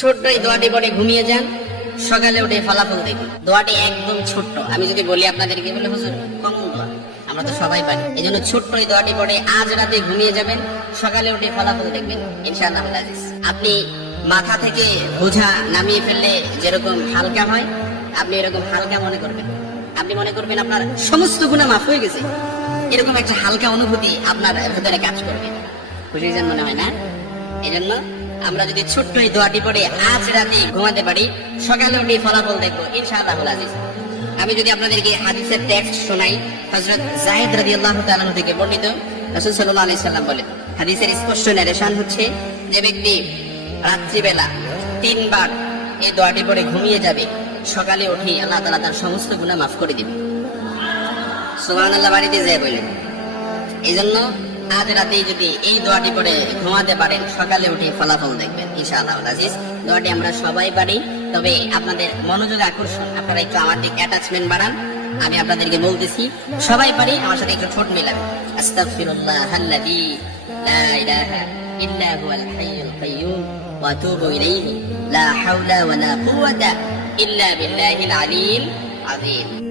ছোট্ট এই দোয়াটি পড়ে ঘুমিয়ে যান, সকালে উঠে ফলাফল দেখুন। দোয়াটি একদম ছোট্ট, আমি যদি বলি আপনাদেরকে বলে হুজুর কমন দোয়া, আমরা তো সবাই পারি। এই জন্য ছোট্ট এই দোয়াটি পড়ে আজ রাতে ঘুমিয়ে যাবেন, সকালে উঠে ফলাফল দেখবেন ইনশাআল্লাহ আজিজ। আপনি মাথা থেকে বোঝা নামিয়ে ফেললে যেরকম হালকা হয়, আপনি এরকম হালকা মনে করবেন। আপনি মনে করবেন আপনার সমস্ত গুনাহ মাফ হয়ে গেছে, এরকম একটা হালকা অনুভূতি আপনার ভেতরে কাজ করবে। খুশি যেন মনে হয় না? এই জন্য আমরা যদি ছোট্ট এই দোয়াটি পড়ে আজ রাতে ঘুমাতে পারি, সকালে উঠে ফলাফল দেখবো ইনশাআল্লাহ আজিজ। আমি যদি আপনাদেরকে হাদিসের টেক্সট শোনাই, হযরত যায়েদ রাদিয়াল্লাহু তাআলা আনহু থেকে বর্ণিত, রাসূল সাল্লাল্লাহু আলাইহি সাল্লাম বলেন, হাদিসের স্পষ্ট নারেশন হচ্ছে, যে ব্যক্তি রাত্রিবেলা 3 বার এই দোয়াটি পড়ে ঘুমিয়ে যাবে, সকালে উঠে আল্লাহ তাআলা তার সমস্ত গুনাহ মাফ করে দিবেন। সুবহানাল্লাহ বাড়িতে যায় বলেন। এই জন্য আজ রাতে যদি এই দোয়াটি পড়ে ঘুমাতে পারেন, সকালে উঠে ফলাফল দেখবেন ইনশাআল্লাহ আজিজ। দোয়াটি আমরা সবাই পারি, তবে আপনাদের মনোযোগ আকর্ষণ, আপনারা একটু আমার দিকে অ্যাটাচমেন্ট বাড়ান। আমি আপনাদেরকে বলতেছি, সবাই পারি, আমার সাথে একটু ঠোঁট মেলাবেন। আস্তাগফিরুল্লাহাল্লাযী লা ইলাহা ইল্লা হুয়াল হাইয়ুল কাইয়্যুম ওয়া আতুবু ইলাইহি লা হাওলা ওয়া লা কুওয়াতা ইল্লা বিল্লাহিল আলিয়্যিল আযীম।